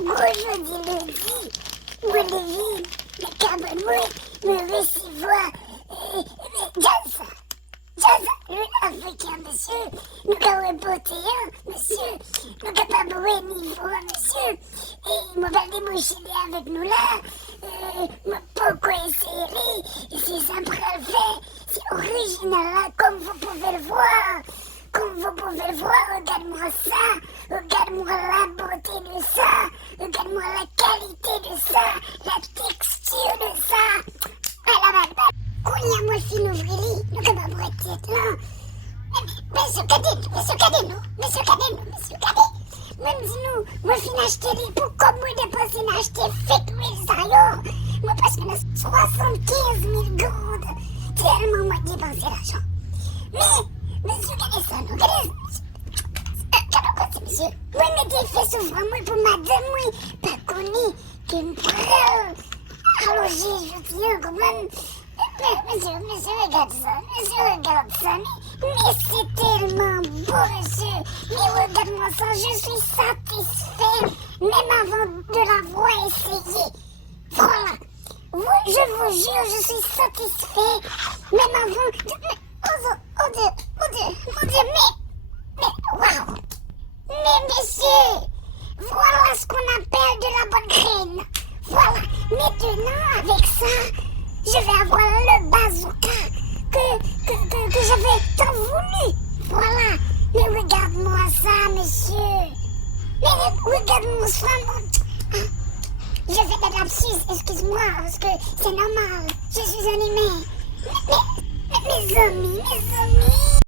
Aujourd'hui lundi, moi Lévi, le Cameroun, me recevoir Jazz, l'Africain, monsieur, nous avons reporté, monsieur, nous avons pas besoin de niveau, monsieur, et moi va démoucher avec nous là, moi pourquoi essayer, c'est ça pour le faire, c'est original là, comme vous pouvez le voir. Comme vous pouvez le voir, regarde-moi ça, regarde-moi la beauté de ça, regarde-moi la qualité de ça, la texture de ça. Alors, quand il y a moi fin ouvrier, nous ne pouvons pas être là. Monsieur Cadet, même dis-nous, moi fin acheter les pour comme moi dépenser d'acheter fake wheels d'ailleurs. Moi parce que nous 75 000 gourdes, tellement moi dépenser l'argent. Mais, monsieur, regardez ça, nous, regardez ça. Monsieur, oui, mais des faits souffrant, moi, pour madame, oui, pas connu, qui me prend. Alors, je dis, comment. Monsieur, regarde ça, mais c'est tellement beau, monsieur. Mais regarde-moi ça, je suis satisfait, même avant de l'avoir essayé. Voilà. Je vous jure, je suis satisfait, même avant de. Oh Dieu, mais, waouh! Mais monsieur, voilà ce qu'on appelle de la bonne graine. Voilà, maintenant avec ça, je vais avoir le bazooka que j'avais tant voulu. Voilà, mais regarde-moi ça, monsieur. Mais regarde-moi ça, je fais de lapsus, excuse-moi, parce que c'est normal, je suis un humain. Mais mes amis.